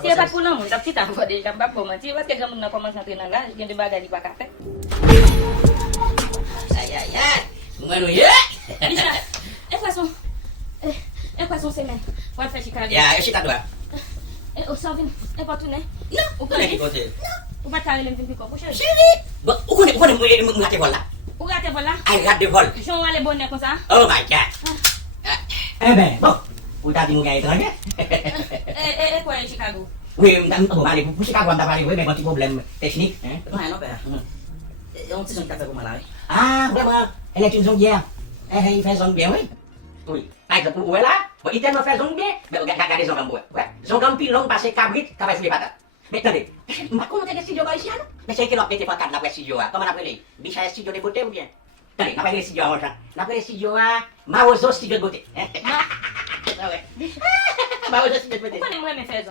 Si pas pulang mun tapi tak buat dia jambak bom. Si pas kamu nak komen satu nangga yang di bagai di pakate. Ya. Menganu ya. Bisa. Façon. Façon semaine. Vai faire Chicago. Ya, eu tak dua. O Salvin, pas tout né. Non, o kone ki kote. O ba tare lem tempi ko. Puxa. Chéri. Ba, o kone ngate vola. O gate voilà. Ai ngate vol. Jean wale bonne comme ça. Oh my god. Eh ben, bon. Udah di mungkin itu lagi. Quoi Chicago? Oui, balik. Pusi ka gwanta balik, we may konti problem teknik. Não, não, pera. Onde vocês vão café com malai? Ah, vraiment, elle est une zonguière. Elle fait zone bien, oui. Oui. Ai ke pu là, bo iten ma fait zone bien. Mais regarde les zongam ouais. Zongam pilong passé cabrit, cabrit fouiller patate. Mais attendez, ma comment t'as studio ici là? Mais c'est que l'on était pas cadre la studio. Comment on appelle? Bicha studio de beauté ou bien? Attendez, on appelle studio en ça. On appelle studio à Maozo studio de beauté. Ah ouais. Maozo studio de beauté. Pourquoi les moi me fait